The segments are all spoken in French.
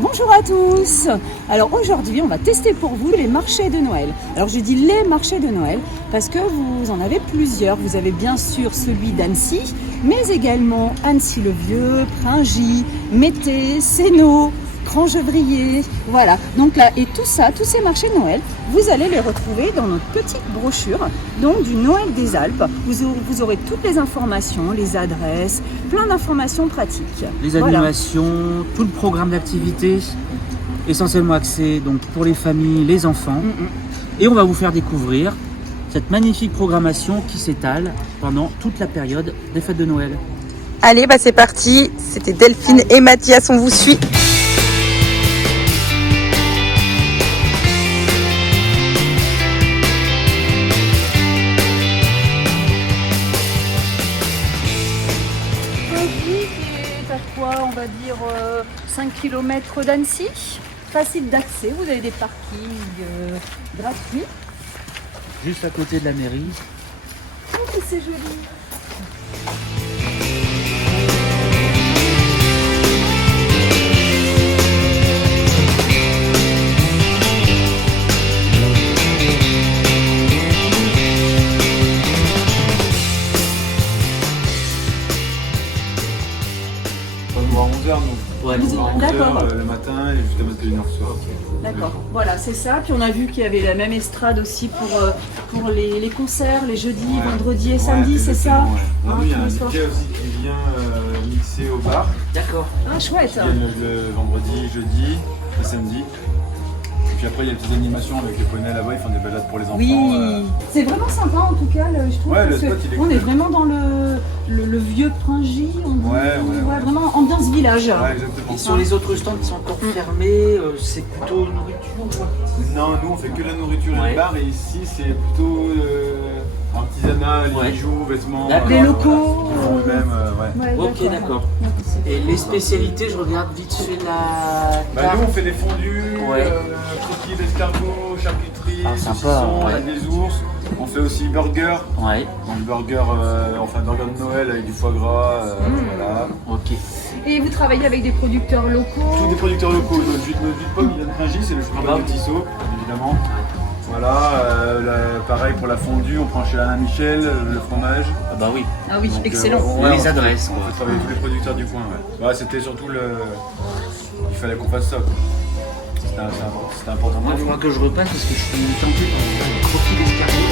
Bonjour à tous. Alors aujourd'hui on va tester pour vous les marchés de Noël. Alors je dis les marchés de Noël parce que vous en avez plusieurs. Vous avez bien sûr celui d'Annecy, mais également Annecy-le-Vieux, Pringy, Mété, Sénaux, Crangevrier, voilà. Donc là, et tout ça, tous ces marchés de Noël, vous allez les retrouver dans notre petite brochure, donc du Noël des Alpes. Vous aurez toutes les informations, les adresses, plein d'informations pratiques. Les animations, voilà. Tout le programme d'activité, essentiellement axé donc pour les familles, les enfants. Et on va vous faire découvrir cette magnifique programmation qui s'étale pendant toute la période des fêtes de Noël. Allez, c'est parti. C'était Delphine et Mathias, on vous suit. On va dire 5 km d'Annecy, facile d'accès, vous avez des parkings gratuits. Juste à côté de la mairie. Oh, c'est joli. À 11h, nous. Ouais, d'accord. Le matin et jusqu'à 21h ce soir. D'accord, voilà, c'est ça. Puis on a vu qu'il y avait la même estrade aussi pour les concerts, les jeudis, vendredis et samedis, c'est ça? Ouais. Il y a un DJ aussi qui vient mixer au bar. D'accord. Ah, chouette. Le vendredi, jeudi et samedi. Et puis après, il y a des petites animations avec les poneys là-bas, ils font des balades pour les enfants. Oui, c'est vraiment sympa en tout cas, je trouve. Ouais, parce le spot, que il est on cool. est vraiment dans le vieux Pringy, on dit. Ouais, vraiment ambiance village. Ouais, exactement. Et sur les autres stands qui sont encore fermés, c'est plutôt nourriture. Non, nous on fait que la nourriture et le bar, et ici c'est plutôt artisanat, les bijoux, vêtements. Les locaux. Même, Ok, d'accord. Et les spécialités, je regarde vite fait la carte. Nous on fait des fondus, croquis d'escargot, charcuterie, saucissons, avec des ours. On fait aussi burger. Ouais. Donc burger, on fait un burger de Noël avec du foie gras. Voilà. Ok. Et vous travaillez avec des producteurs locaux? Tous des producteurs locaux. Notre jus de pomme, il vient de Pringy, c'est le chocolat de Tissot, évidemment. Voilà, pareil pour la fondue, on prend chez Alain Michel, le fromage. Ah bah oui. Ah oui, Donc, excellent. Les adresses. On fait travailler tous les producteurs du coin. Ouais. C'était surtout il fallait qu'on fasse ça. C'était important. Il faudra que je repasse parce que je suis tenté par le croquis d'escargot.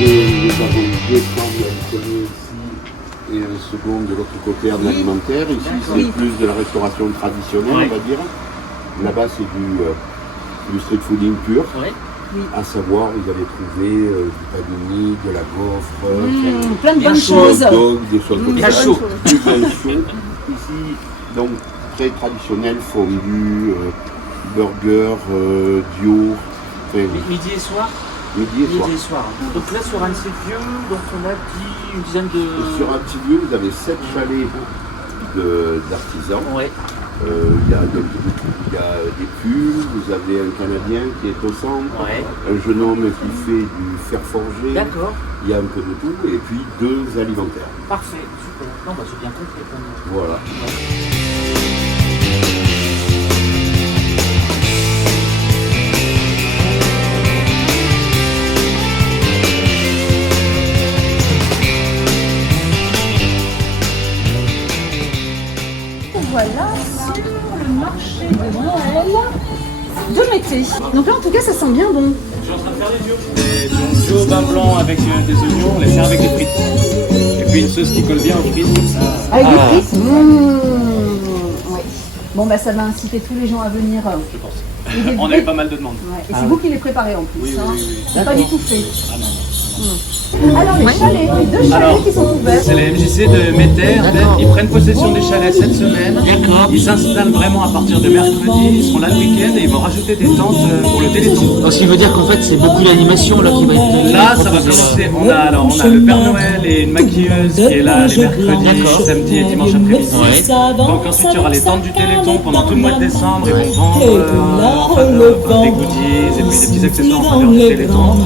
Nous avons deux stands habituels ici et un second de l'autre côté en alimentaire. Ici, c'est plus de la restauration traditionnelle, on va dire. Là-bas, c'est du street fooding pur. À savoir, vous allez trouver du panini, de la gaufre, plein de bonnes des choses. hot dogs, des choses comme Bien ça. chaud. Du bien chaud. Ici, donc très traditionnel, fondu, burger, dio. Midi et soir. Midi et soir. Donc là sur Annecy-le-Vieux, donc on a dit une dizaine de... Sur Annecy-le-Vieux, vous avez 7 chalets d'artisans. Ouais. Il y a des pulls, vous avez un Canadien qui est au centre, un jeune homme qui fait du fer forgé. D'accord. Il y a un peu de tout, et puis 2 alimentaires. Parfait, super. Non, c'est bien compris. Voilà. Voilà sur le marché de Noël de Mété. Donc là en tout cas ça sent bien bon. Je suis en train de faire des duo vin blanc avec des oignons, on les fait avec des frites. Et puis une sauce qui colle bien aux frites comme ça. Avec des frites. Ouais. Bon ça va inciter tous les gens à venir. Je pense. On a eu pas mal de demandes. Ouais. Et c'est vous qui les préparez en plus. Oui. C'est pas du tout fait. Ah non. Alors les chalets, les 2 chalets qui sont ouverts. C'est les MJC de Méter. Ils prennent possession des chalets cette semaine. D'accord. Ils s'installent vraiment à partir de mercredi. Ils seront là le week-end et ils vont rajouter des tentes pour le Téléthon. Donc ce qui veut dire qu'en fait c'est beaucoup d'animation là qui va être... Là, ça va commencer. On a le Père Noël et une maquilleuse qui est là les mercredis, samedi et dimanche après-midi. Donc ensuite il y aura les tentes du Téléthon pendant tout le mois de décembre. Ils vont vendre des goodies et puis des petits accessoires en faveur du Téléthon.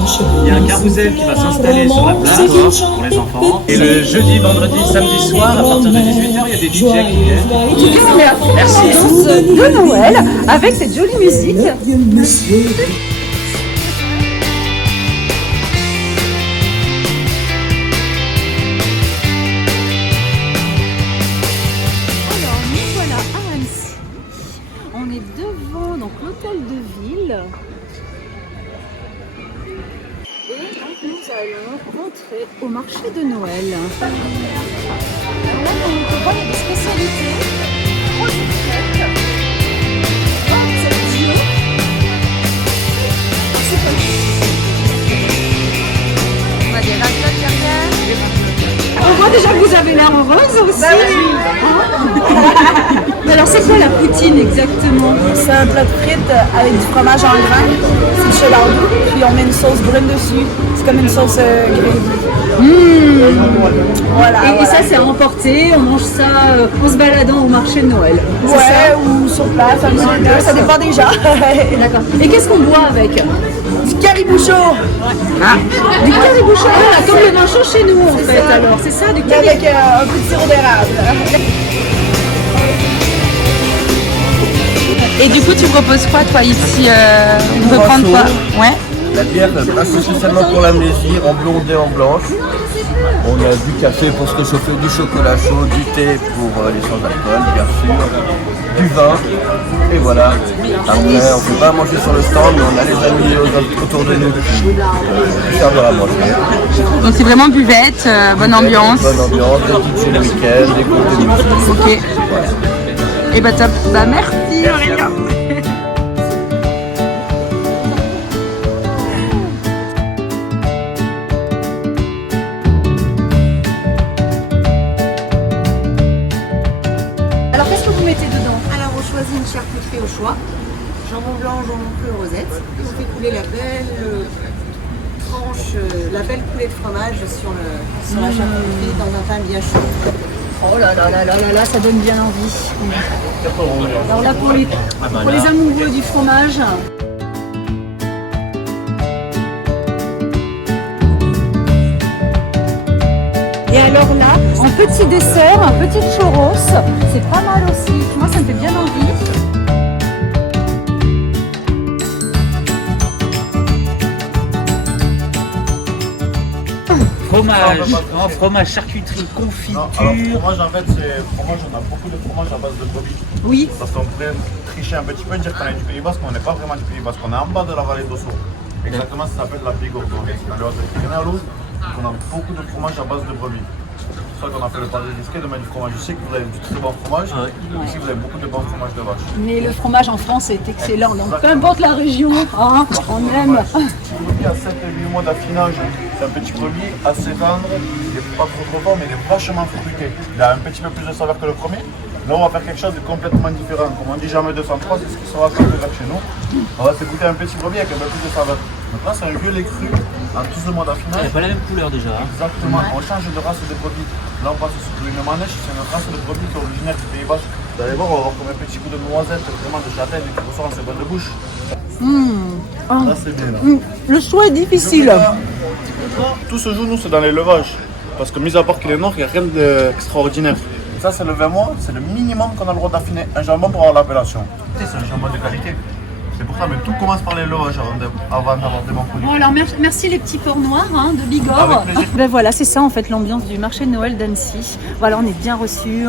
Il y a un carrousel qui va s'installer sur sur la place pour les enfants. Et le jeudi, vendredi, samedi soir, à partir de 18h, il y a des DJ qui viennent. On est à fond dans l'ambiance de Noël avec cette jolie musique. Alors nous voilà à Annecy. On est devant donc l'hôtel de ville. Et donc nous allons rentrer au marché de Noël. Alors là, comme on peut voir, il y a des spécialités. Oh, c'est chouette. Oh, c'est bio. C'est pas On a des ravioles derrière. On voit déjà que vous avez l'air heureuse aussi. Alors c'est quoi la poutine exactement? C'est un plat de frites avec du fromage en grains, c'est du cheddar-doux, puis on met une sauce brune dessus. C'est comme une sauce gravy. Voilà. Et ça c'est à emporter, on mange ça en se baladant au marché de Noël. C'est Ouais, ça ou sur place, un petit peu, ça dépend des gens. D'accord. Et qu'est-ce qu'on boit avec? Du caribou chaud. Du caribou chaud. Ah, comme le vin chaud chez nous en fait ça. alors. C'est ça, du Mais caribou. avec un peu de sirop d'érable. Et du coup, tu proposes quoi, toi, ici On peut prendre quoi? Ouais. La bière, pas spécialement pour l'amnésie, en blonde et en blanche. On a du café pour se réchauffer, du chocolat chaud, du thé pour les sans-alcool, bien sûr, du vin. Et voilà. Après, on ne peut pas manger sur le stand, mais on a les amis autour de nous qui servent à manger. Donc c'est vraiment buvette, bonne ambiance. Bonne ambiance, des DJ le week-end, des groupes de musique. Ok. Et bah top. Bah merci Aurélia. Alors qu'est-ce que vous mettez dedans? Alors on choisit une charcuterie au choix, jambon blanc, jambon cru, rosette. On fait couler la belle tranche, la belle coulée de fromage sur la charcuterie dans un pain bien chaud. Oh là là là là là là, ça donne bien envie. Alors là pour les amoureux du fromage. Et alors là, en petit dessert, un petit churros, c'est pas mal aussi. Moi ça me fait bien envie. Fromage, non, fromage, charcuterie, confiture. Non, alors fromage en fait on a beaucoup de fromage à base de brebis. Oui. Parce qu'on pourrait tricher un petit peu et dire qu'on est du Pays Basque, mais on n'est pas vraiment du Pays Basque, on est en bas de la vallée d'Ossau. Exactement, ça s'appelle la Bigorre, c'est dans le Haut-Pyrénées. On a beaucoup de fromage à base de brebis. C'est pour ça qu'on a fait le pari risqué de mettre du fromage. Je sais que vous avez du très bon fromage, ici vous avez beaucoup de bon fromage de vache. Mais le fromage en France est excellent, donc peu importe la région, hein, on aime. Il y a 7 et 8 mois d'affinage, c'est un petit brebis assez tendre, il n'est pas trop fort, mais il est vachement fruité. Il a un petit peu plus de saveur que le premier. Là, on va faire quelque chose de complètement différent. Comme on dit jamais 203, c'est ce qui sera fait vers chez nous. On va s'écouter un petit brebis avec un peu plus de saveur. Donc là, c'est un vieux lait cru, en tous les mois d'affinage. Il n'y a pas la même couleur déjà. Exactement, on change de race de brebis. Là, on passe sur une manèche, c'est une race de brebis qui est originaire du Pays Basque. Vous allez voir, on va avoir comme un petit coup de noisette, vraiment de châtaigne qui ressort en ses bonnes de bouche. Là, c'est bien. Là. Le choix est difficile. Tout se joue, nous, c'est dans l'élevage. Parce que, mis à part qu'il est noir, il n'y a rien d'extraordinaire. Ça, c'est le 20 mois, c'est le minimum qu'on a le droit d'affiner un jambon pour avoir l'appellation. C'est un jambon de qualité. C'est pour ça, mais tout commence par l'élevage avant d'avoir des bons produits. Bon, alors merci les petits porcs noirs hein, de Bigorre. Avec plaisir. Ben voilà, c'est ça en fait l'ambiance du marché de Noël d'Annecy. Voilà, on est bien reçus,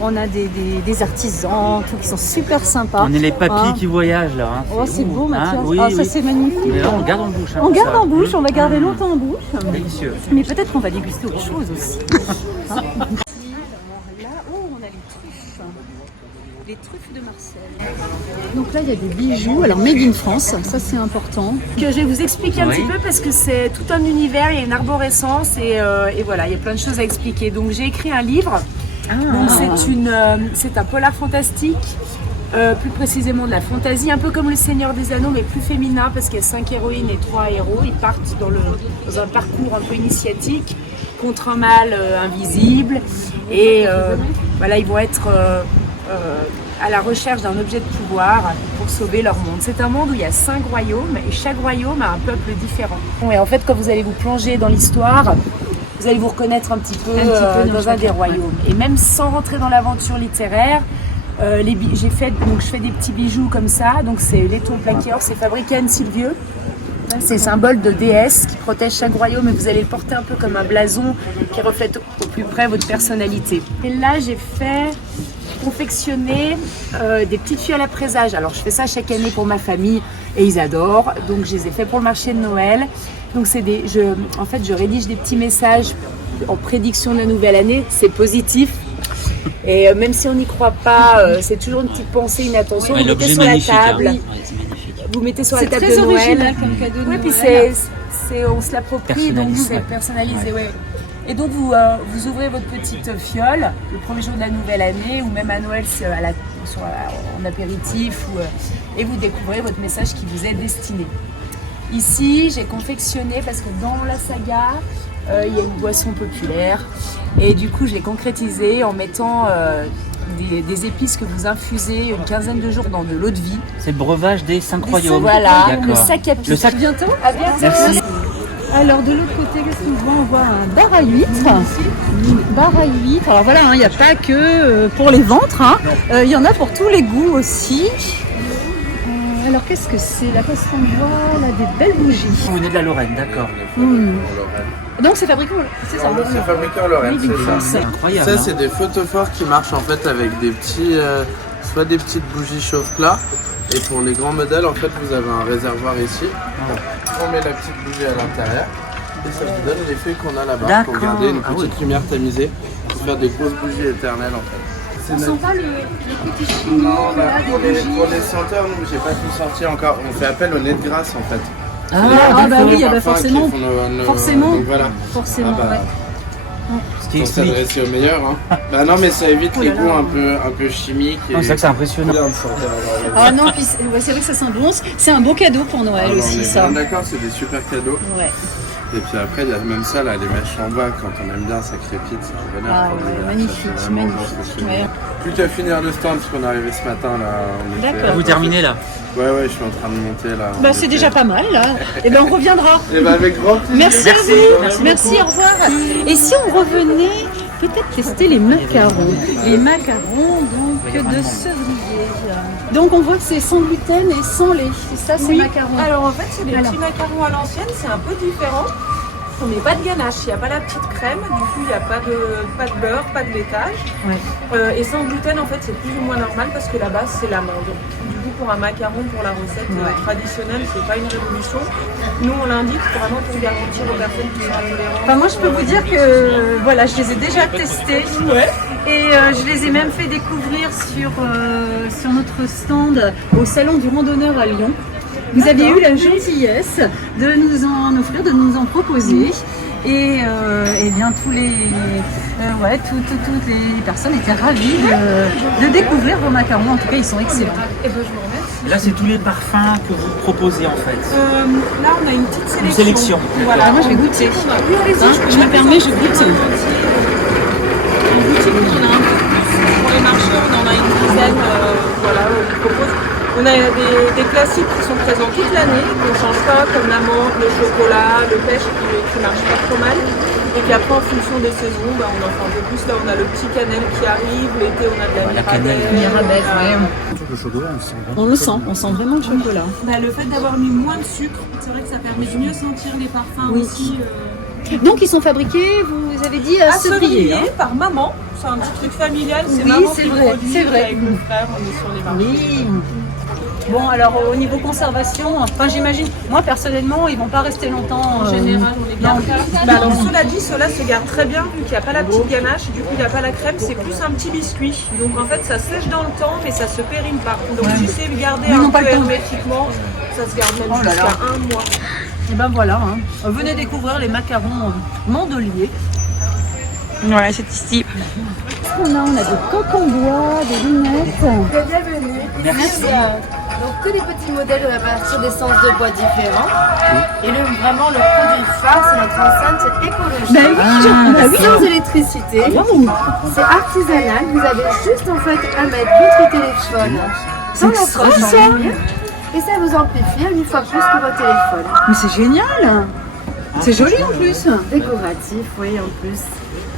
on a des artisans, tout qui sont super sympas. On est les papis Hein. qui voyagent là. Hein. Oh, c'est beau, Mathias. Oui, Ah, oui. ça, c'est magnifique. Mais là, on garde en bouche. Hein, On tout garde ça. en bouche, on va garder longtemps en bouche. Délicieux. Mais peut-être qu'on va déguster autre chose aussi. Hein. Alors là, oh, on a les truffes. Les truffes de Marseille. Donc là, il y a des bijoux. Alors, made in France, ça c'est important. Que je vais vous expliquer un Oui. petit peu parce que c'est tout un univers, il y a une arborescence et voilà, il y a plein de choses à expliquer. Donc j'ai écrit un livre. Donc c'est un polar fantastique, plus précisément de la fantaisie, un peu comme le Seigneur des Anneaux, mais plus féminin parce qu'il y a 5 héroïnes et 3 héros. Ils partent dans un parcours un peu initiatique contre un mal invisible et voilà, ils vont être à la recherche d'un objet de pouvoir pour sauver leur monde. C'est un monde où il y a 5 royaumes et chaque royaume a un peuple différent. Et en fait, quand vous allez vous plonger dans l'histoire, vous allez vous reconnaître un petit peu dans un des royaumes. Et même sans rentrer dans l'aventure littéraire, je fais des petits bijoux comme ça. Donc c'est l'étau plaqué or, c'est fabriqué à Anne-Sylvieux. C'est symbole de déesse qui protège chaque royaume et vous allez le porter un peu comme un blason qui reflète au plus près votre personnalité. Et là, j'ai confectionné des petites fioles à présage. Alors je fais ça chaque année pour ma famille et ils adorent. Donc je les ai fait pour le marché de Noël. Donc en fait, je rédige des petits messages en prédiction de la nouvelle année. C'est positif. Et même si on n'y croit pas, c'est toujours une petite pensée, une attention. Vous mettez sur la table. Hein. Vous mettez sur la table très de Noël. original comme cadeau de Oui, puis Noël. on se l'approprie, donc c'est personnalisé. Ouais. Et donc vous ouvrez votre petite fiole le premier jour de la nouvelle année ou même à Noël en apéritif et vous découvrez votre message qui vous est destiné. Ici, j'ai confectionné parce que dans la saga, il y a une boisson populaire et du coup je l'ai concrétisé en mettant des épices que vous infusez une quinzaine de jours dans de l'eau de vie. C'est le breuvage des 5 royaumes. Voilà, le sac à pipe. Le sac... Bientôt. À bientôt. Merci. Alors de l'autre côté, qu'est-ce qu'on voit? On voit un bar à huîtres. Bar à huîtres. Alors voilà, il n'y a pas que pour les ventres. Il y en a pour tous les goûts aussi. Alors qu'est-ce que c'est? Là, qu'est-ce qu'on voit? Là, des belles bougies. Vous venez de la Lorraine, d'accord. Donc c'est fabriqué, c'est ça? C'est fabriqué en Lorraine, c'est ça. C'est incroyable. Ça, c'est des photophores qui marchent en fait avec des petits, soit des petites bougies chauffe-plat. Et pour les grands modèles, en fait, vous avez un réservoir ici. On met la petite bougie à l'intérieur. Et ça vous donne l'effet qu'on a là-bas pour garder une petite lumière tamisée. Pour faire des grosses bougies éternelles en fait. On sent pas le petit chimie pour les senteurs, nous, j'ai pas tout sorti encore. On fait appel au nez de grâce en fait. Bah oui, forcément. Forcément. Donc voilà. Forcément, ouais. Ce qui Pour s'adresser au meilleur. Hein. Bah non, mais ça évite les goûts un peu chimiques. C'est vrai que c'est impressionnant. Ah non, puis c'est vrai que ça sent bon. C'est un beau cadeau pour Noël aussi, ça. D'accord, c'est des super cadeaux. Ouais. Et puis après, il y a même ça, là, les mèches en bas, quand on aime bien, ça crépite, c'est un bonheur. Ah ouais, magnifique, magnifique. Ouais. Plus qu'à finir le stand, parce qu'on est arrivé ce matin, là. D'accord. Vous terminez là? Ouais, je suis en train de monter, là. Bah c'est déjà pas mal, là. Et ben on reviendra. Et ben avec grand plaisir. Merci à vous. Merci, au revoir. Et si on revenait peut-être tester les macarons. Les macarons, donc, de Sevrier. Donc on voit que c'est sans gluten et sans lait. Et ça, c'est macarons. Alors en fait, c'est des petits macarons à l'ancienne, c'est un peu différent. On met pas de ganache, il n'y a pas la petite crème, du coup il n'y a pas de beurre, pas de laitage. Ouais. Et sans gluten, en fait, c'est plus ou moins normal parce que la base, c'est l'amande. Du coup, pour un macaron, pour la recette traditionnelle, c'est pas une révolution. Nous, on l'indique vraiment pour garantir aux personnes qui sont intolérantes. Enfin, moi, je peux vous dire que voilà, je les ai déjà testés. Et je les ai même fait découvrir sur notre stand au Salon du Randonneur à Lyon. Vous aviez eu la gentillesse de nous en offrir, de nous en proposer. Et bien toutes les personnes étaient ravies de découvrir vos macarons. En tout cas, ils sont excellents. Et ben, je vous remercie. Là, c'est tous les parfums que vous proposez en fait. Là, on a une petite sélection. Une sélection. Voilà. Moi, je vais goûter. Oui, allez-y, Je me permets, je goûte. Pour les marchés, on en a une dizaine. On propose. On a des classiques qui sont présents toute l'année, qu'on ne change pas, comme l'amande, le chocolat, le pêche qui marche pas trop mal. Et qu'après, en fonction des saisons, on en fait un peu plus. Là, on a le petit cannelle qui arrive, l'été, on a de la Mirabelle. Le chocolat, On sent vraiment le chocolat. Le fait d'avoir mis moins de sucre, c'est vrai que ça permet de mieux sentir les parfums aussi. Donc ils sont fabriqués, vous avez dit, à Sevrier, par maman. C'est un petit truc familial, c'est oui, maman c'est qui vrai, produit. c'est vrai. Avec mon frère, on est sur les marchés. Oui. Bon, alors au niveau conservation, j'imagine, moi personnellement, ils vont pas rester longtemps. En général, on est bien. Alors cela dit, cela se garde très bien vu qu'il n'y a pas la petite ganache, du coup il n'y a pas la crème, c'est plus un petit biscuit. Donc en fait ça sèche dans le temps mais ça se périme pas. Donc si c'est gardé un peu hermétiquement, ça se garde même jusqu'à 1 mois. Et ben voilà, venez découvrir les macarons mandeliers. Voilà, c'est ici. On a des coques en bois, des lunettes. Bienvenue. Merci. Donc que des petits modèles à partir d'essences de bois différents. Et vraiment le produit phare, c'est notre enceinte écologique. Sans électricité. C'est artisanal. Vous avez juste en fait à mettre votre téléphone dans notre chambre. Et ça vous amplifie 1000 fois plus que votre téléphone. Mais c'est génial. C'est joli en plus. Décoratif, oui, en plus.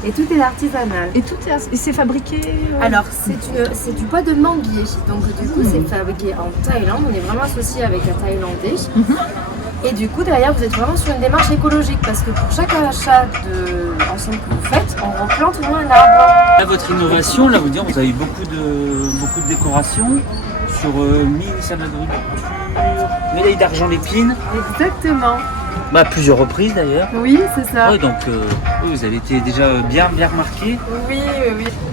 Et tout est artisanal. Et c'est fabriqué Alors, c'est du bois de manguier. Donc, du coup, c'est fabriqué en Thaïlande. On est vraiment associé avec un Thaïlandais. Et du coup, derrière, vous êtes vraiment sur une démarche écologique parce que pour chaque achat d'ensemble que vous faites, on replante au moins un arbre. Là, votre innovation, là, vous avez beaucoup de décorations sur ministère de l'Agriculture, médaille d'argent l'épine. Exactement. À plusieurs reprises d'ailleurs. Oui, c'est ça. Ouais, donc vous avez été déjà bien remarqué. Oui.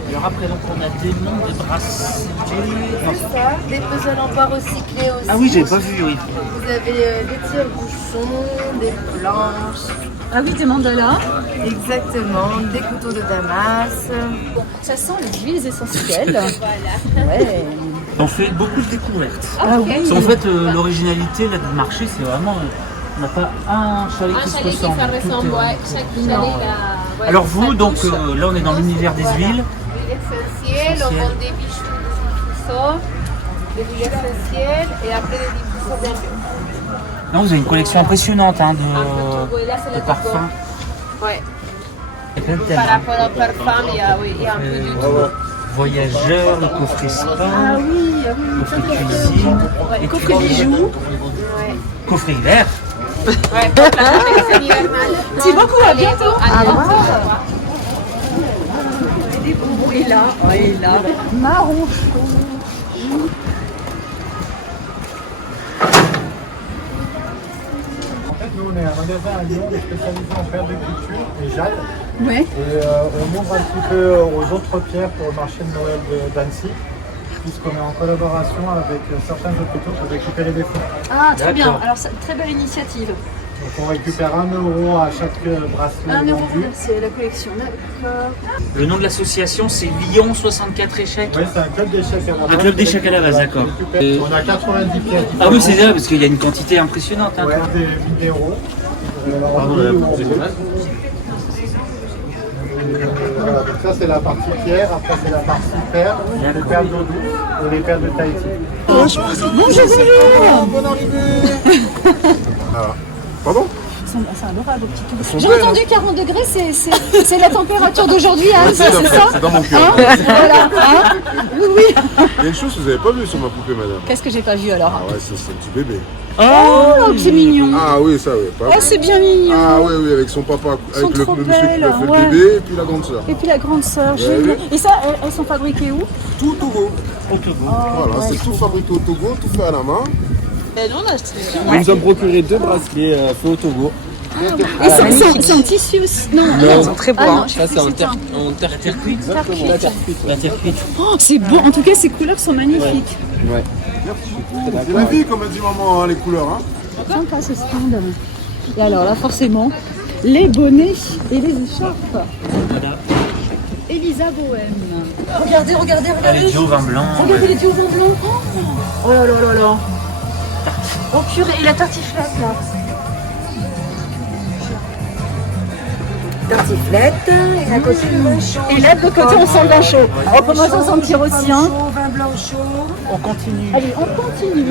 Alors après, donc, on a des noms de bracelets. C'est ça, des puzzles en bois recyclés aussi. Ah oui, j'avais pas vu, oui. Vous avez des tire-bouchons, des planches. Ah oui, des mandalas. Exactement, des couteaux de Damas. Bon, ça sent les huiles essentielles. Ouais. On fait beaucoup de découvertes. Ah oui. Parce qu'en fait, l'originalité là, du marché, c'est vraiment... On n'a pas un chalet qui se ressemble. Chaque chalet a... Alors vous, donc là on est dans l'univers des huiles. L'huile essentielle, on vend des bijoux de tout des huiles essentielles et après des diffuseurs d'herbe. Non, vous avez une collection impressionnante de parfums. Ouais. Il y a plein de thèmes. Par rapport au parfum, il y a un peu de tout. Voyageurs, le coffret spa, coffret oui. cuisine, Ouais. Coffret bijoux. coffret hiver. Ouais, pour la collection hivernale. Merci beaucoup, à bientôt. À bientôt. Et là, marron chaud. En fait, nous, on est un magasin à Lyon, on est spécialisé en pierre de culture et jade. Ouais. Et on ouvre un petit peu aux autres pierres pour le marché de Noël d'Annecy, puisqu'on est en collaboration avec certains hôpitaux pour récupérer des fonds. Ah, très bien. Alors, très belle initiative. Donc, on récupère 1 € à chaque bracelet 1 € vendu. c'est la collection, d'accord. Le nom de l'association, c'est Lyon 64 échecs. Oui, c'est un club d'échecs à la base. Un club d'échecs à la base, d'accord. On a 90 pièces. Ah oui, c'est ça, parce qu'il y a une quantité impressionnante. Hein. Ouais, des minéraux. Pardon, Voilà, donc ça c'est la partie pierre, après c'est la partie perle, les perles d'eau douce et les perles de Tahiti. Bonjour. Bonne arrivée. Pardon? C'est adorable, petit tout. sont J'ai belles, entendu 40 degrés, c'est la température d'aujourd'hui, Anne, c'est ça? C'est dans mon cœur. Voilà, hein? Oui. Il y a une chose que vous n'avez pas vue sur ma poupée, madame. Qu'est-ce que j'ai pas vu alors? Ah ouais, c'est un petit bébé. Oh, c'est mignon. Ah oui, ça oui. Oh, c'est bien mignon. Ah oui, oui, avec son papa, avec le trop monsieur qui belles, a fait ouais. le bébé et puis la grande sœur. Et puis la grande sœur, Ouais, génial. oui. Et ça, elles sont fabriquées où? Tout au Togo. Au Togo. Voilà, ouais, c'est tout fabriqué au Togo, tout fait à la main. Nous nous sommes procuré 2 bracelets faits au Togo. Et c'est en tissu aussi? Non, Ils sont très beaux. non, Ça, c'est en terre cuite. Exactement. La terre cuite. Oh, c'est beau. En tout cas, ces couleurs sont magnifiques. Ouais. C'est la vie, comme a dit maman, hein, les couleurs. Hein. Sympa ce stand. Et alors là, forcément, les bonnets et les écharpes. Voilà. Elisa Bohème. Regardez. Ah, les duos vin blanc. Regardez les duos vin blanc. Oh là là. Oh purée, et la tartiflette là. Tartiflette et à côté le vin chaud. Et là, de l'autre côté, on sent le vin chaud. On commence à sentir aussi, hein. Vin blanc chaud. On continue. Allez, on continue.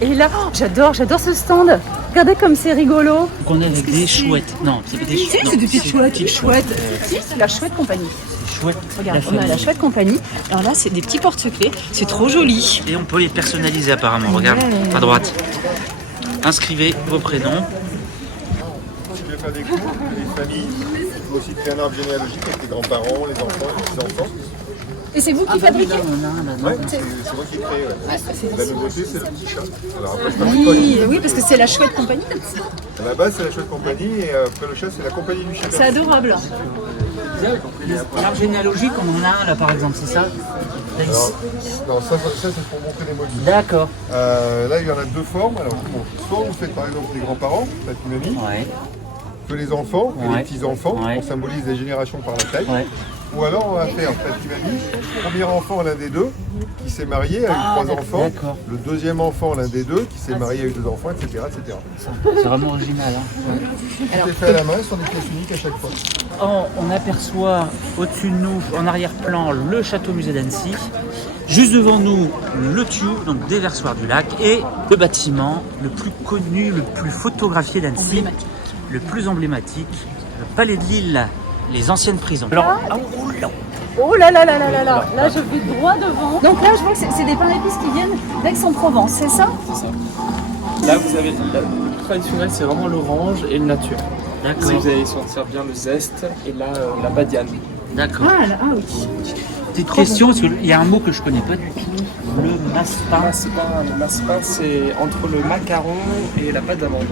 Et là, oh, j'adore ce stand. Regardez comme c'est rigolo. Donc on est avec des chouettes. Non, c'est pas des chouettes. C'est des petites chouettes. Si, c'est la chouette compagnie. Chouette. Regarde, on a la chouette compagnie. Alors là, c'est des petits porte-clés. C'est trop joli. Et on peut les personnaliser apparemment. Regarde, à droite. Inscrivez vos prénoms. Je vais faire des cours, les familles, aussi créer un arbre généalogique avec les grands-parents, les enfants, les petits-enfants. Et c'est vous qui fabriquez? Ouais, c'est moi qui ai créé. Ouais. La nouveauté, c'est le petit chat. Alors, après, c'est pas Oui, parce que c'est la chouette compagnie. À la base, c'est la chouette compagnie et après le chat, c'est la compagnie du chat. C'est adorable. L'arbre généalogique, on en a un là par exemple, c'est ça? Alors, non, ça c'est pour montrer les motifs. D'accord. Là, il y en a 2 formes. Alors, bon, soit vous faites par exemple les grands-parents, faites une amie, Ouais. que les enfants, que Ouais. les petits-enfants, Ouais. on symbolise les générations par la taille. Ouais. Ou alors on va faire, en fait, tu m'as dit, premier enfant l'un des deux qui s'est marié avec 3 enfants, d'accord. le deuxième enfant l'un des deux qui s'est marié avec 2 enfants, etc. etc. C'est vraiment original. Hein. Tout est fait à la main, ce sont des pièces uniques à chaque fois. On aperçoit au-dessus de nous, en arrière-plan, le château musée d'Annecy. Juste devant nous, le tuyau, donc déversoir du lac, et le bâtiment le plus connu, le plus photographié d'Annecy, le plus emblématique, le Palais de Lille, les anciennes prisons. Alors, Oh là là là là là là, là je vais droit devant. Donc là je vois que c'est des pains d'épices qui viennent d'Aix-en-Provence, c'est ça? C'est ça. Là vous avez le traditionnel, c'est vraiment l'orange et le nature. D'accord. Vous allez sentir bien le zeste et là la badiane. D'accord. Ah oui. Petite question, parce qu'il y a un mot que je connais pas du tout. Le massepain. Le massepain, c'est entre le macaron et la pâte d'amande.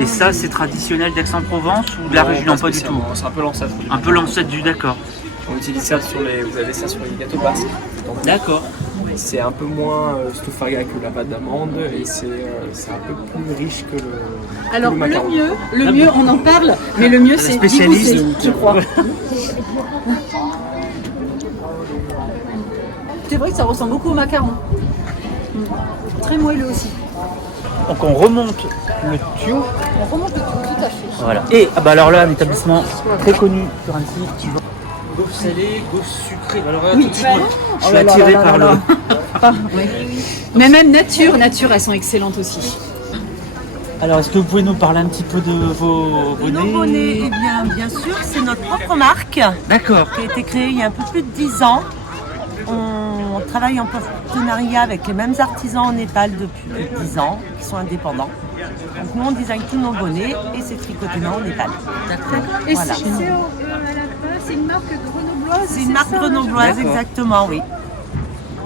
Et ça, c'est traditionnel d'Aix-en-Provence ou de la région? Non, pas du tout. C'est un peu l'ancêtre. Un peu l'ancêtre du, d'accord. On utilise ça vous avez ça sur les gâteaux basques. D'accord. C'est un peu moins stoufaga que la pâte d'amande et c'est un peu plus riche que le. Alors que le macaron. le mieux, on en parle, mais le mieux c'est d'y goûter, je crois. C'est vrai que ça ressemble beaucoup au macaron. Très moelleux aussi. Donc on remonte le tuyau. On remonte le tuyau, tout à fait. Voilà. Et alors là, un établissement très connu sur Annecy. Gaufre salée, gaufre sucrée. Alors là, tout de suite, je suis attiré par le. Mais même nature, elles sont excellentes aussi. Alors, est-ce que vous pouvez nous parler un petit peu de vos bonnets? Nos bonnets, eh bien sûr, c'est notre propre marque. D'accord. Qui a été créée il y a un peu plus de 10 ans. On travaille en partenariat avec les mêmes artisans en Népal depuis plus de 10 ans, qui sont indépendants. Donc nous, on design tous nos bonnets et c'est tricoté en Népal. D'accord. Et voilà. c'est une marque grenobloise? C'est une marque grenobloise, exactement, oui.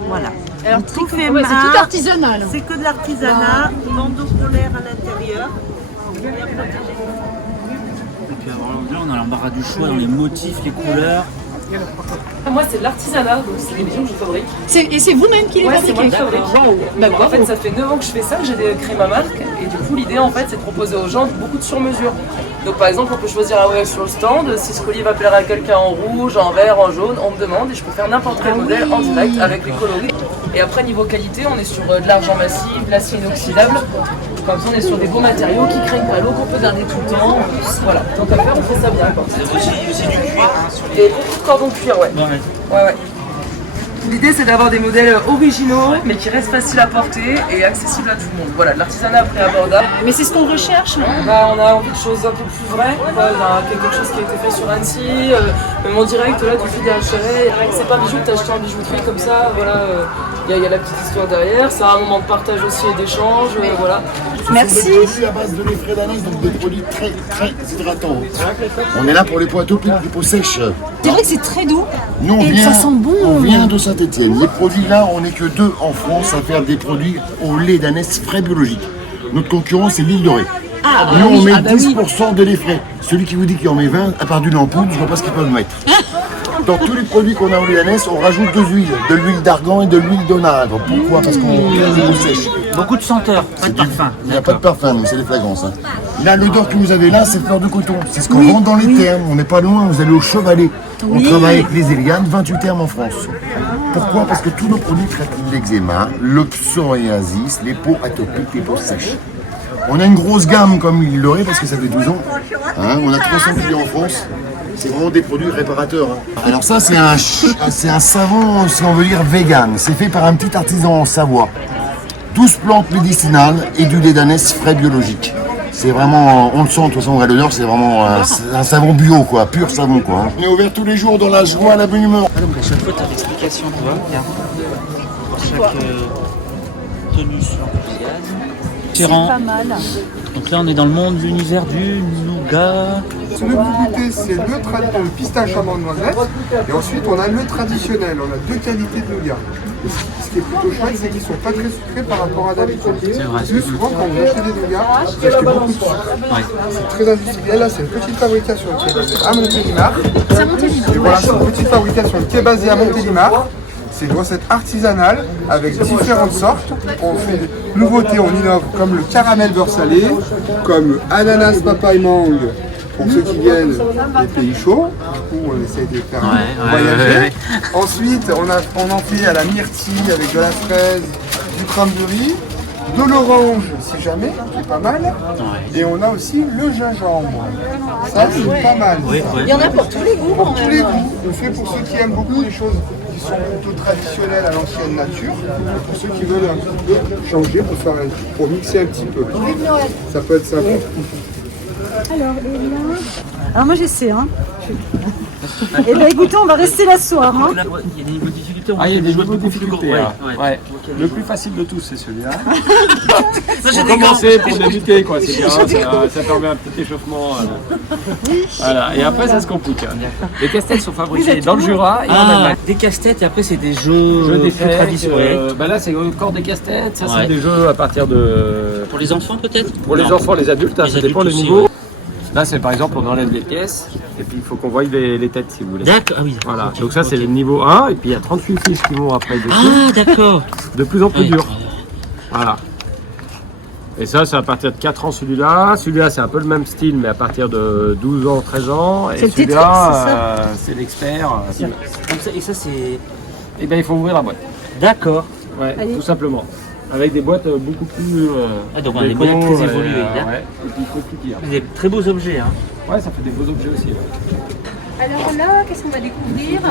Voilà. Alors, tout fait c'est main. tout artisanal. C'est que de l'artisanat, bandeau polaire à l'intérieur. Bien protégé. Et puis alors, là, on a l'embarras du choix dans les motifs, les couleurs. Moi, c'est de l'artisanat, donc c'est des bijoux que je fabrique. Et c'est vous-même qui les fabriquez? fabriquez? Ouais, c'est moi qui fabrique. Donc, en fait, ça fait 9 ans que je fais ça, que j'ai créé ma marque. Et du coup, l'idée, en fait, c'est de proposer aux gens beaucoup de sur-mesure. Donc, par exemple, on peut choisir sur le stand, si ce collier va plaire à quelqu'un en rouge, en vert, en jaune, on me demande et je peux faire n'importe quel modèle en direct avec les coloris. Et après, niveau qualité, on est sur de l'argent massif, de l'acier inoxydable. Comme ça, on est sur des beaux matériaux qui craignent pas l'eau, qu'on peut garder tout le temps. Voilà, tant qu'à faire, on fait ça bien. C'est aussi du cuir. Et beaucoup de cordon cuir, ouais. Ouais. L'idée, c'est d'avoir des modèles originaux, mais qui restent faciles à porter et accessibles à tout le monde. Voilà, de l'artisanat à prix abordable. Mais c'est ce qu'on recherche, non? On a envie de choses un peu plus vraies. On a quelque chose qui a été fait sur Annecy, même en direct, là, tu fais des HRA. C'est pas un bijou que t'as acheté en bijouterie comme ça, voilà. Il y a la petite histoire derrière, c'est un moment de partage aussi et d'échange, voilà. Merci. Ce sont des produits à base de lait frais d'Annecy, donc des produits très très hydratants. On est là pour les peaux atopiques, les peaux sèches. C'est vrai que c'est très doux. Nous, et ça sent bon. On vient de Saint-Etienne. Les produits là, on n'est que 2 en France à faire des produits au lait d'Annecy frais biologique. Notre concurrent, c'est l'île Dorée. Nous, on met 10% de lait frais. Celui qui vous dit qu'il en met 20, à part du lampoule, je vois pas ce qu'ils peuvent mettre. Dans tous les produits qu'on a au lait d'Annecy, on rajoute 2 huiles, de l'huile d'argan et de l'huile d'onagre. Pourquoi? Parce qu'on crée des eaux sèches. Beaucoup de senteurs, pas de parfum. Il n'y a pas de parfum, donc c'est des fragrances. Hein. Là, l'odeur que vous avez là, c'est fleur de coton. C'est ce qu'on vend dans les thermes. On n'est pas loin, vous allez au Chevalet. On travaille avec les Élianes, 28 thermes en France. Pourquoi? Parce que tous nos produits traitent l'eczéma, le psoriasis, les peaux atopiques, les peaux sèches. On a une grosse gamme comme l'île Dorée parce que ça fait 12 ans. Hein, on a 300 clients en France. C'est vraiment des produits réparateurs. Hein. Alors ça, c'est un savon, si on veut dire, vegan. C'est fait par un petit artisan en Savoie. 12 plantes médicinales et du lait d'Annecy frais biologique. C'est vraiment, on le sent de toute façon, on a l'odeur, c'est vraiment un savon bio, quoi, pur savon, quoi. Hein. On est ouvert tous les jours dans la joie, la bonne humeur. Ah, donc à chaque fois, tu as l'explication, tu vois, pour chaque tenue sur l'enthousiasme. C'est pas mal. Donc là, on est dans le monde, l'univers du nougat. Ce que vous goûtez, c'est le pistache amande noisette. Et ensuite, on a le traditionnel. On a 2 qualités de nougat. Ce qui est plutôt chouette, c'est qu'ils ne sont pas très sucrés par rapport à d'habitude. Plus souvent, quand vous achetez des nougats, vous achetez beaucoup de sucre. C'est très industriel. Là, c'est une petite fabrication qui est basée à Montélimar. Et voilà, c'est une petite fabrication qui est basée à Montélimar. C'est une recette artisanale avec différentes sortes. On fait des nouveautés, on innove comme le caramel beurre salé, comme ananas, papaye, mangue pour ceux qui viennent des pays chauds. Du coup, on essaie de les faire voyager. Ensuite, on en fait à la myrtille avec de la fraise, du cranberry, de l'orange si jamais, qui est pas mal. Et on a aussi le gingembre. Ça, c'est pas mal. Il y en a pour tous les goûts. Pour tous les goûts. On fait pour ceux qui aiment beaucoup les choses qui sont plutôt traditionnelles à l'ancienne nature. Et pour ceux qui veulent un petit peu changer pour mixer un petit peu. Ça peut être sympa. Alors moi j'essaie. Hein. Et bien écoutez, on va rester là ce soir. Hein. Il y a des niveaux de difficulté. Ah, il y a des niveaux de difficulté. Ouais. Le plus facile de tous, c'est celui-là. Pour commencer, pour débuter, quoi. C'est bien, ça permet un petit échauffement. Voilà. Et après, ça se complique. Les casse-têtes sont fabriqués dans le Jura et en Allemagne. Des casse-têtes et après, c'est des jeux d'échecs traditionnels. Là, c'est encore des casse-têtes. Ça, c'est des jeux à partir de. Pour les enfants, peut-être? Pour les enfants, les adultes, ça dépend des niveaux. Là, c'est par exemple, on enlève les pièces et puis il faut qu'on voie les têtes si vous voulez. D'accord, oui. Voilà, donc ça c'est le niveau 1 et puis il y a 38 fiches qui vont après dessus. Ah, d'accord. De plus en plus dur. Voilà. Et ça, c'est à partir de 4 ans celui-là. Celui-là, c'est un peu le même style, mais à partir de 12 ans, 13 ans. Et celui-là, c'est l'expert. Et ça, c'est. Eh bien, il faut ouvrir la boîte. D'accord. Ouais, tout simplement. Avec des boîtes beaucoup plus. Donc on a des boîtes très évoluées. Et puis compliquées. Des très beaux objets. Hein. Ouais, ça fait des beaux objets aussi. Alors là, qu'est-ce qu'on va découvrir?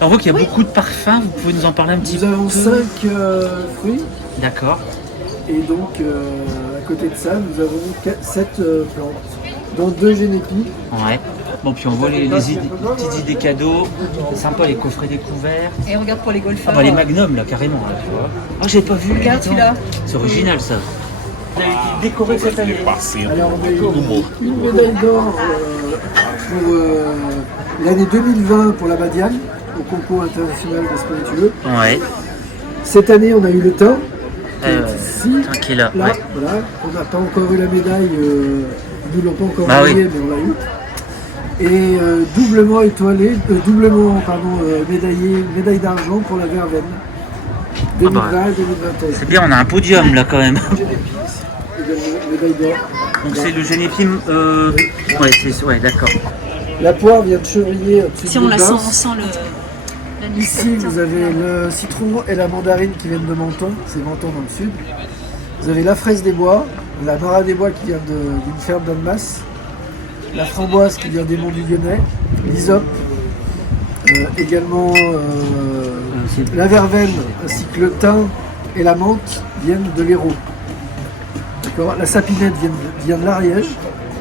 On voit qu'il y a beaucoup de parfums. Vous pouvez nous en parler un petit peu? Nous avons 5 fruits. D'accord. Et donc, à côté de ça, nous avons 7 plantes, dont 2 génépis. Ouais. Bon, puis on voit les petites idées cadeaux. C'est sympa, les coffrets découverts. Et regarde pour les golfeurs. Ah bah les magnums, là, carrément. Là, tu vois. Ah, j'ai pas vu. Regarde celui-là. C'est original, ça. On a été décoré cette année. Alors, on a une médaille d'or pour l'année 2020 pour la Badiane, au concours international des spiritueux. Ouais. Cette année, on a eu le thym. Ici, qui est là. Voilà. On n'a pas encore eu la médaille, nous l'ont pas encore envoyée, mais on l'a eu. Et doublement étoilé, médaille d'argent pour la Verveine. 2020 et 2021. C'est bien, on a un podium là quand même. Médaille d'or. Donc c'est le généphime. Ouais, d'accord. La poire vient de Chevrier. Si on la sent, on sent Ici, vous avez le citron et la mandarine qui viennent de Menton. C'est Menton dans le sud. Vous avez la fraise des bois, la mara des bois qui vient d'une ferme d'Annemasse, la framboise qui vient des monts du Lyonnais, l'hysope, également la verveine ainsi que le thym et la menthe viennent de l'Hérault. D'accord. La sapinette vient de l'Ariège.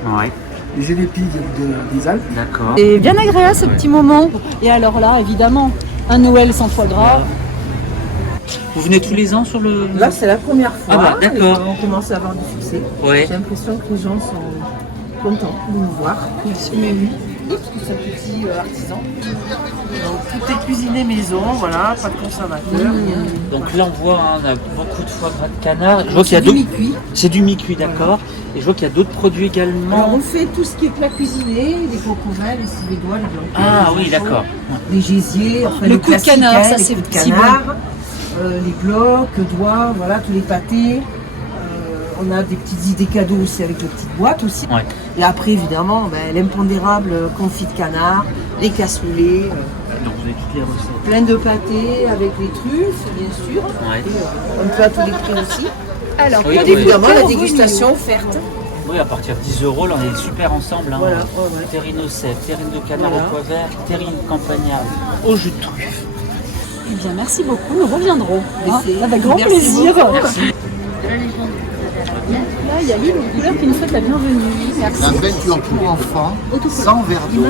Ouais. Les génépis viennent des Alpes. D'accord. Et bien agréable ce petit moment. Et alors là, évidemment, un Noël sans foie gras. Vous venez tous les ans sur le... Là, c'est la première fois. Ah bah, d'accord. On commence à avoir du succès. Ouais. J'ai l'impression que les gens sont contents de nous voir. Mais oui, parce que c'est un petit artisan. Donc tout est cuisiné maison, voilà, pas de conservateur. Donc là on voit, on a beaucoup de foie gras de canard. Je vois qu'il y a du mi-cuit. C'est du mi-cuit, d'accord. Et je vois qu'il y a d'autres produits également. Alors on fait tout ce qui est plat cuisiné, les cocovins, les civédois, les blancs. Ah oui, d'accord. Les gésiers, enfin le coup de canard, ça c'est si bon. Les blocs, doigts, voilà, tous les pâtés. On a des petites idées cadeaux aussi avec les petites boîtes aussi. Ouais. Et après, évidemment, l'impondérable confit de canard, les cassoulets. Donc vous avez toutes les recettes. Plein de pâtés avec les truffes, bien sûr. Ouais. Et un peu à tous les prix aussi. Alors, oui, évidemment, la dégustation offerte. Oui, à partir de 10 €, là on est super ensemble. Hein. Voilà, terrine au sel, terrine de canard au pois vert, terrine campagnarde au jus de truffe. Eh bien, merci beaucoup, nous reviendrons. Avec grand Merci plaisir. beaucoup. Merci. Là, il y a lui, le couleur qui nous souhaite la bienvenue. Merci. La peinture pour enfants, sans verre d'eau.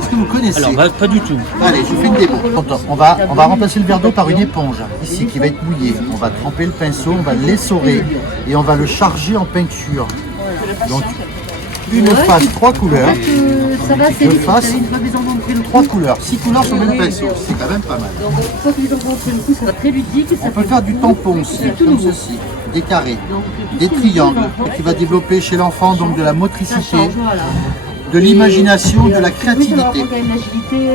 Est-ce que vous connaissez? Alors, pas du tout. Allez, je fais une démo. On va remplacer le verre d'eau par une éponge, ici, qui va être mouillée. On va tremper le pinceau, on va l'essorer et on va le charger en peinture. Donc, une face, 3 couleurs. Ça va, c'est Deux faces, 3 couleurs. 6 couleurs sur le même pinceau. C'est quand même pas mal. Donc, une fois que les enfants ont pris le coup, ça va très ludique. On peut faire du tampon aussi, comme ceci. Des carrés, des triangles, qui va développer chez l'enfant donc de la motricité, de l'imagination, de la créativité.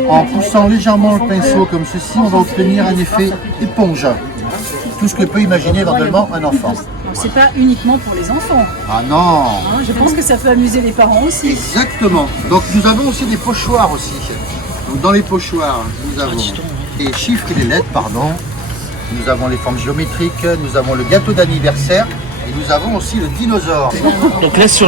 En poussant légèrement le pinceau comme ceci, on va obtenir un effet éponge. Tout ce que peut imaginer éventuellement un enfant. C'est pas uniquement pour les enfants. Ah non. Hein, je pense que ça peut amuser les parents aussi. Exactement. Donc nous avons aussi des pochoirs aussi. Donc dans les pochoirs, nous avons les chiffres et les lettres, pardon. Nous avons les formes géométriques, nous avons le gâteau d'anniversaire et nous avons aussi le dinosaure. Donc là sur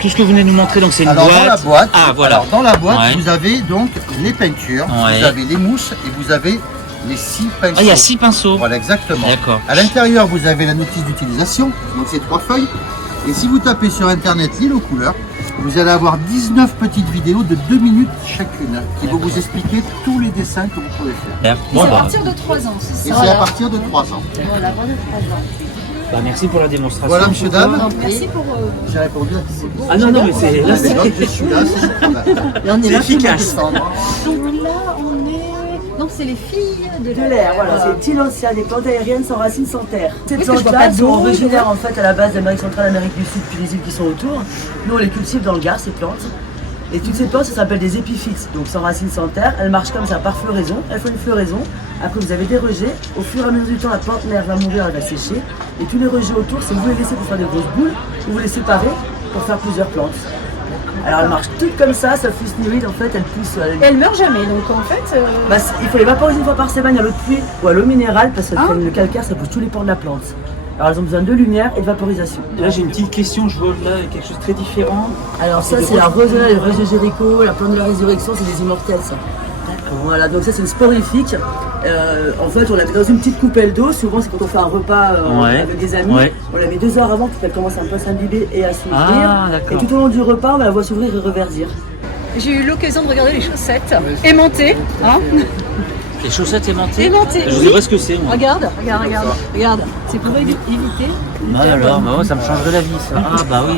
tout ce que vous venez de nous montrer, donc c'est une Alors boîte. dans la boîte, ah, voilà. alors, dans la boîte Ouais. vous avez donc les peintures, Ouais. vous avez les mousses et vous avez les 6 pinceaux. Ah, il y a 6 pinceaux. Voilà, exactement. D'accord. À l'intérieur, vous avez la notice d'utilisation, donc c'est 3 feuilles. Et si vous tapez sur internet Lilo Couleur, vous allez avoir 19 petites vidéos de 2 minutes chacune qui vont vous expliquer tous les dessins que vous pouvez faire. C'est à partir de 3 ans, c'est Et ça. c'est à partir de 3 ans. Voilà, moins de 3 ans. Bah, merci pour la démonstration. Voilà, monsieur, dame. Merci pour... J'ai répondu à tes questions. Ah non, non, mais c'est là, Mais donc, je suis là, c'est efficace. Donc là, on est... Donc c'est les filles de l'air, voilà, c'est Tilosia, des plantes aériennes sans racines, sans terre. Ces Oui, parce que je vois plantes-là pas sont d'eau, originaires en fait à la base d'Amérique centrale, Amérique du Sud, puis les îles qui sont autour. Nous on les cultive dans le Gard, ces plantes. Et toutes ces plantes, ça s'appelle des épiphytes, donc sans racines, sans terre. Elles marchent comme ça par floraison, elles font une floraison. Après vous avez des rejets. Au fur et à mesure du temps, la plante mère va mourir, elle va sécher. Et tous les rejets autour, c'est vous les laissez pour faire des grosses boules, ou vous les séparez pour faire plusieurs plantes. Alors elles marchent toutes comme ça, sauf l'usnéride en fait, elles poussent. Elles meurent jamais, donc en fait. Bah, il faut les vaporiser une fois par semaine à l'eau de pluie ou à l'eau minérale parce que le calcaire ça pousse tous les pores de la plante. Alors elles ont besoin de lumière et de vaporisation. Là j'ai une petite question, je vois là quelque chose de très différent. Alors ça c'est la rose de Jéricho, la plante de la résurrection, c'est des immortels ça. Voilà, donc ça c'est une sporifique. En fait on la met dans une petite coupelle d'eau, souvent c'est quand on fait un repas avec des amis. Ouais. On la met 2 heures avant pour qu'elle commence un peu à s'imbiber et à s'ouvrir. Ah, et tout au long du repas on va la voir s'ouvrir et reverdir. J'ai eu l'occasion de regarder les chaussettes aimantées. Hein. Les chaussettes aimantées. Aimantées. Je vous dirai ce que c'est. Regarde. C'est pour éviter. Ah là là, bah ouais, ça me changerait la vie ça. Ah bah oui.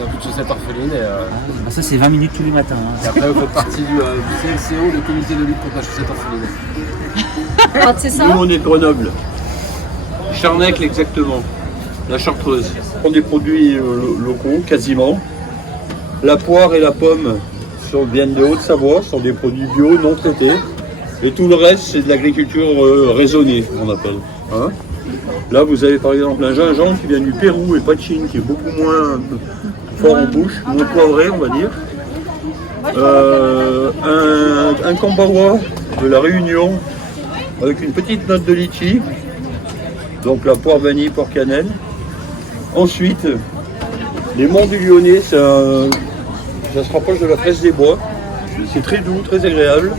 Un peu de chaussettes orphelines et Ah, ça c'est 20 minutes tous les matins. Hein. et après vous faites partie du CLCO, le comité de lutte contre la chaussette orpheline. C'est ça. Nous on est de Grenoble. Charnec exactement. La Chartreuse. On prend des produits locaux quasiment. La poire et la pomme viennent de Haute-Savoie, sont des produits bio non traités. Et tout le reste c'est de l'agriculture raisonnée, on appelle. Hein. Là vous avez par exemple un gingembre qui vient du Pérou et pas de Chine, qui est beaucoup moins fort en bouche, moins poivré on va dire. Un cambawa de la Réunion avec une petite note de litchi, donc la poire vanille, poire cannelle. Ensuite, les monts du Lyonnais, ça se rapproche de la fraise des bois. C'est très doux, très agréable.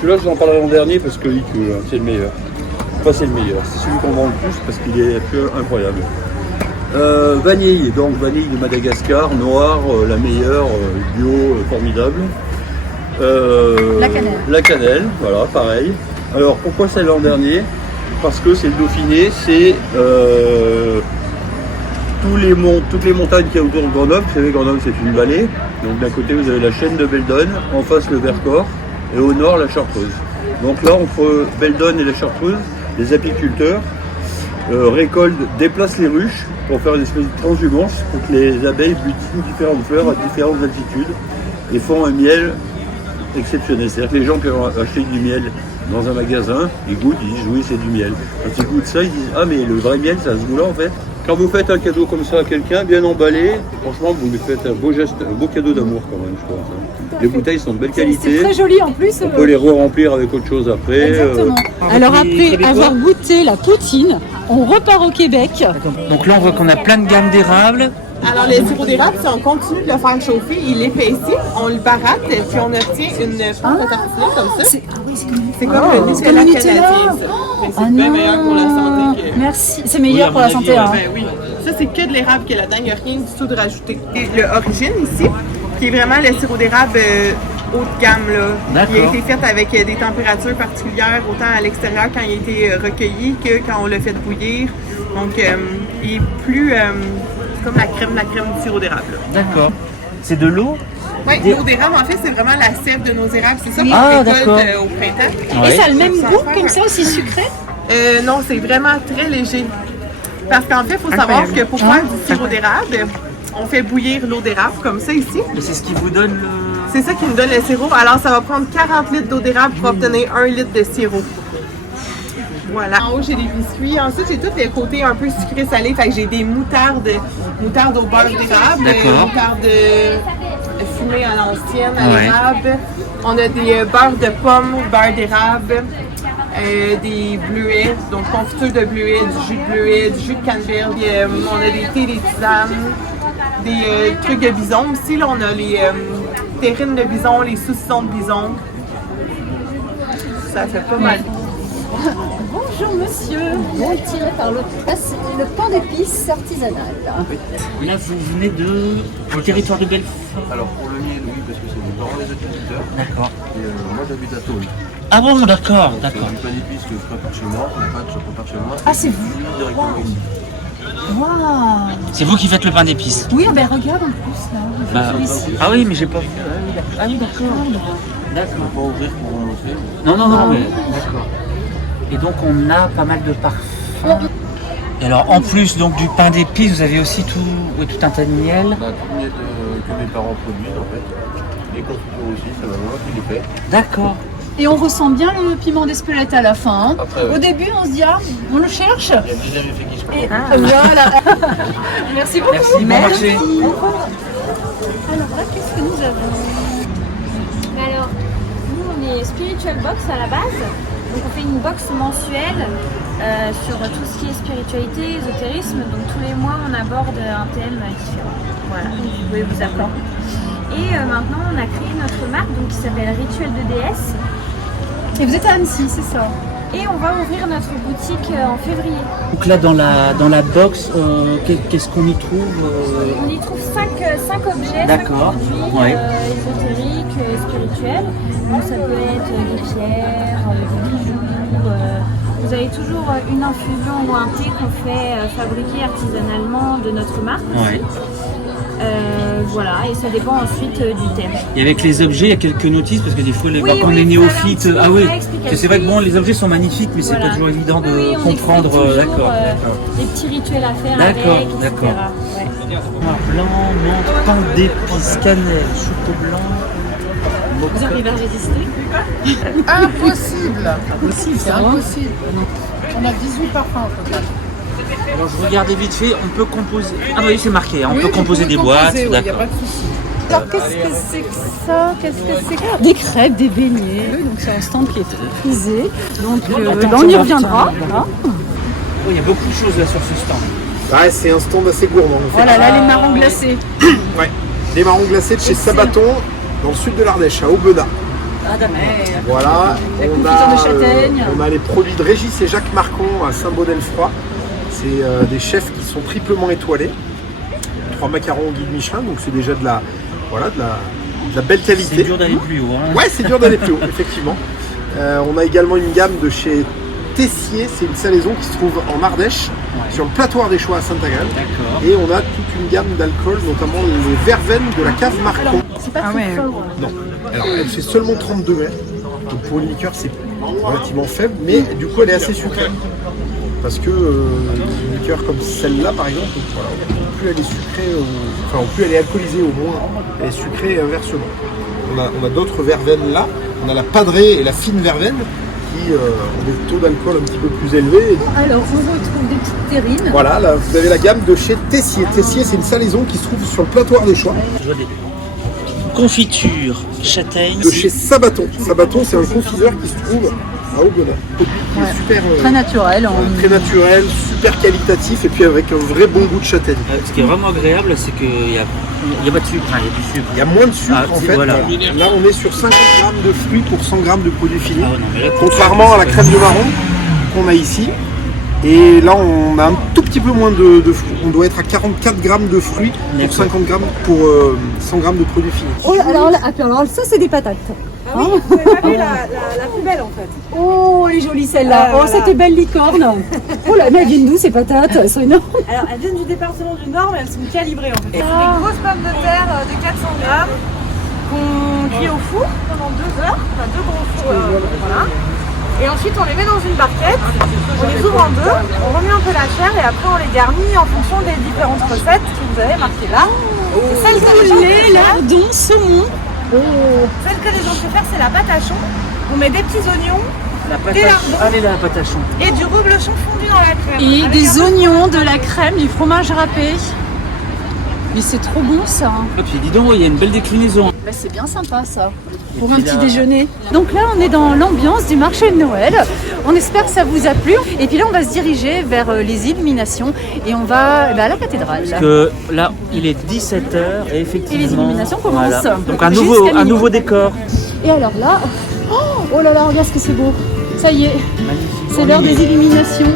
Celui-là, je vous en parlerai en dernier parce que c'est le meilleur. Enfin, c'est le meilleur. C'est celui qu'on vend le plus parce qu'il est incroyable. Vanille, donc vanille de Madagascar, noire, la meilleure, bio, formidable. La cannelle, voilà, pareil. Alors, pourquoi celle-là en dernier? Parce que c'est le Dauphiné, c'est toutes les montagnes qu'il y a autour de Grenoble. Vous savez, Grenoble, c'est une vallée. Donc, d'un côté, vous avez la chaîne de Beldonne, en face, le Vercors, et au nord, la Chartreuse. Donc là, entre Beldonne et la Chartreuse, les apiculteurs déplacent les ruches pour faire une espèce de transhumance pour que les abeilles butinent différentes fleurs à différentes altitudes et font un miel exceptionnel. C'est-à-dire que les gens qui ont acheté du miel dans un magasin, ils goûtent, ils disent oui c'est du miel. Quand ils goûtent ça, ils disent ah mais le vrai miel ça se goût là en fait. Quand vous faites un cadeau comme ça à quelqu'un, bien emballé, franchement vous lui faites un beau geste, un beau cadeau d'amour quand même je pense. Les bouteilles sont de belle qualité. C'est très joli en plus. On peut les re-remplir avec autre chose après. Exactement. Alors après avoir goûté la poutine, on repart au Québec. Donc là on voit qu'on a plein de gammes d'érable. Alors, le sirop d'érable, si on continue de le faire chauffer, il épaissit, on le baratte, puis on obtient une pâte à tartiner comme ça. C'est comme le Nutella canadien, ça. C'est bien meilleur pour la santé. Merci. C'est meilleur pour la santé. Hein. Ben oui. Ça, c'est que de l'érable qui est là-dedans, il n'y a rien du tout de rajouté. Et l'origine ici, qui est vraiment le sirop d'érable haut de gamme, là, qui a été fait avec des températures particulières, autant à l'extérieur quand il a été recueilli que quand on l'a fait bouillir. Donc, il est plus... comme la crème du sirop d'érable. D'accord. C'est de l'eau? Oui, l'eau d'érable, en fait, c'est vraiment la sève de nos érables. C'est ça qu'on récolte au printemps. Et ça a le même goût comme ça, aussi sucré? Non, c'est vraiment très léger. Parce qu'en fait, il faut savoir que pour faire du sirop d'érable, on fait bouillir l'eau d'érable comme ça ici. Et c'est ce qui vous donne le... C'est ça qui nous donne le sirop. Alors, ça va prendre 40 litres d'eau d'érable pour obtenir 1 litre de sirop. Voilà. En haut, j'ai des biscuits. Ensuite, j'ai tous les côtés un peu sucré-salé. Fait que j'ai des moutardes au beurre d'érable, moutarde fumée à l'ancienne à l'érable. On a des beurres de pommes, beurre d'érable, des bleuets, donc confiture de bleuets, du jus de bleuets, du jus de canneberge. On a des thés, des tisanes, des trucs de bison aussi. Là, on a les terrines de bison, les saucissons de bison. Ça fait pas mal. Bonjour monsieur, bon tiré par le pain d'épices artisanal. Là vous venez du territoire de Belfort. Alors pour le mien, oui, parce que c'est mes parents les agriculteurs. D'accord. Et moi j'habite à Tôle. Ah bon, d'accord. Du pain d'épices que je prépare chez moi, la pâte je prépare chez moi. Ah c'est vous Directement ici. Waouh. C'est vous qui faites le pain d'épices? Oui, ben regarde en plus là. Ah oui, mais j'ai pas vu. Ah oui, d'accord. D'accord. Je ne vais pas ouvrir pour vous montrer. Non, mais d'accord. Et donc on a pas mal de parfums. Et alors en plus donc du pain d'épices, vous avez aussi tout un tas de miel. Tout miel que mes parents produisent en fait. Les confitures aussi, c'est ma maman qui les fait. D'accord. Et on ressent bien le piment d'Espelette à la fin. Hein. Après, ouais. Au début, on se dit on le cherche. Il y a déjà effet qui se passe. Voilà. Merci beaucoup. Merci, bon marché. Alors là, qu'est-ce que nous avons? Alors, nous on est Spiritual Box à la base. Donc on fait une box mensuelle sur tout ce qui est spiritualité, ésotérisme. Donc tous les mois on aborde un thème différent. Voilà, donc vous pouvez vous appeler. Et maintenant on a créé notre marque donc, qui s'appelle Rituel de déesse. Et vous êtes à Annecy, c'est ça? Et on va ouvrir notre boutique en février. Donc là dans la box, qu'est-ce qu'on y trouve On y trouve 5 objets, 5 produits ésotériques, spirituels. Donc ça peut être des pierres, des bijoux. Vous avez toujours une infusion ou un thé qu'on fait fabriquer artisanalement de notre marque. Ouais. Voilà, et ça dépend ensuite du thème. Et avec les objets, il y a quelques notices parce que des fois, quand on est néophyte, c'est vrai que bon, les objets sont magnifiques, mais c'est pas toujours évident de comprendre. D'accord. Des petits rituels à faire avec, etc. D'accord. Blanc, menthe, pain d'épices, cannelle, chocolat blanc. Vous arrivez à résister? Impossible. C'est impossible. On a 18 parfums au total. Alors, je regardais vite fait, on peut composer. Ah oui, c'est marqué, on peut composer des boîtes. Oui, d'accord. Pas de souci. Alors qu'est-ce que c'est que ça? Qu'est-ce que c'est que... Des crêpes, des beignets. Donc c'est un stand qui est frisé. Donc on y reviendra. Voilà. Il y a beaucoup de choses là sur ce stand. Ouais, c'est un stand assez gourmand. Voilà, là les marrons glacés. Ouais, les marrons glacés de chez Sabaton, dans le sud de l'Ardèche, à Aubenas. Ah d'accord. Voilà, on a les produits de Régis et Jacques Marcon à Saint-Baudel-Froid. C'est des chefs qui sont triplement étoilés. 3 macarons au guide Michelin, donc c'est déjà de la belle qualité. C'est dur d'aller plus haut. Hein. Ouais, c'est dur d'aller plus haut, effectivement. On a également une gamme de chez Tessier, c'est une salaison qui se trouve en Ardèche, sur le plateau ardéchois à Saint-Agal. Et on a toute une gamme d'alcool, notamment les verveines de la cave Marcon. C'est pas très fort. Non, alors elle fait seulement 30 degrés, donc pour une liqueur c'est relativement faible, mais du coup elle est assez sucrée. Parce que une liqueur comme celle-là par exemple, plus elle est sucrée, plus elle est alcoolisée au moins, elle est sucrée et inversement. On a d'autres verveines là, on a la padrée et la fine verveine qui ont des taux d'alcool un petit peu plus élevés. Alors on retrouve des petites terrines. Voilà, là vous avez la gamme de chez Tessier. Tessier c'est une salaison qui se trouve sur le plateau ardéchois. Confiture, châtaigne. De chez Sabaton. Sabaton c'est un confiseur qui se trouve à Aubenas. Super, très naturel. Très naturel, super qualitatif et puis avec un vrai bon goût de châtaigne. Ce qui est vraiment agréable, c'est qu'il n'y a pas de sucre, il y a du sucre. Il y a moins de sucre en fait. Voilà. Là on est sur 50 grammes de fruits pour 100 grammes de produits finis. Contrairement à la crème de marron qu'on a ici. Et là on a un tout petit peu moins de fruits. On doit être à 44 grammes de fruits pour 50 grammes pour 100 grammes de produits finis. Oh, alors ça c'est des patates. Ah oui, vous avez pas vu la plus belle en fait. Oh, elle est jolie celle-là. Oh, cette belle licorne. Oh là, mais elles viennent d'où ces patates? Elles sont énormes. Alors, elles viennent du département du Nord, mais elles sont calibrées en fait. C'est des grosses pommes de terre de 400 grammes qu'on cuit au four pendant 2 heures, enfin 2 gros fours. Voilà. Et ensuite, on les met dans une barquette, on les ouvre en 2, on remet un peu la chair et après on les garnit en fonction des différentes recettes que vous avez marquées là. Et celle que les gens préfèrent, lardon, saumon. Celle que les gens préfèrent, c'est la pâte à chaud. On met des petits oignons, La pâte des à... lardons Allez, la pâte à champ. et du reblochon fondu dans la crème. Et Avec des un peu de oignons, de la crème, du fromage râpé. Mais c'est trop bon ça. Et puis dis donc, il y a une belle déclinaison. Bah, c'est bien sympa ça, pour un puis petit là- déjeuner. Donc là, on est dans l'ambiance du marché de Noël. On espère que ça vous a plu. Et puis là, on va se diriger vers les illuminations et on va à la cathédrale. Parce que là, il est 17h et effectivement... Et les illuminations commencent. Donc un Jusqu'à nouveau minuit. décor. Et alors là, oh là là, regarde ce que c'est beau. Ça y est, c'est l'heure des illuminations.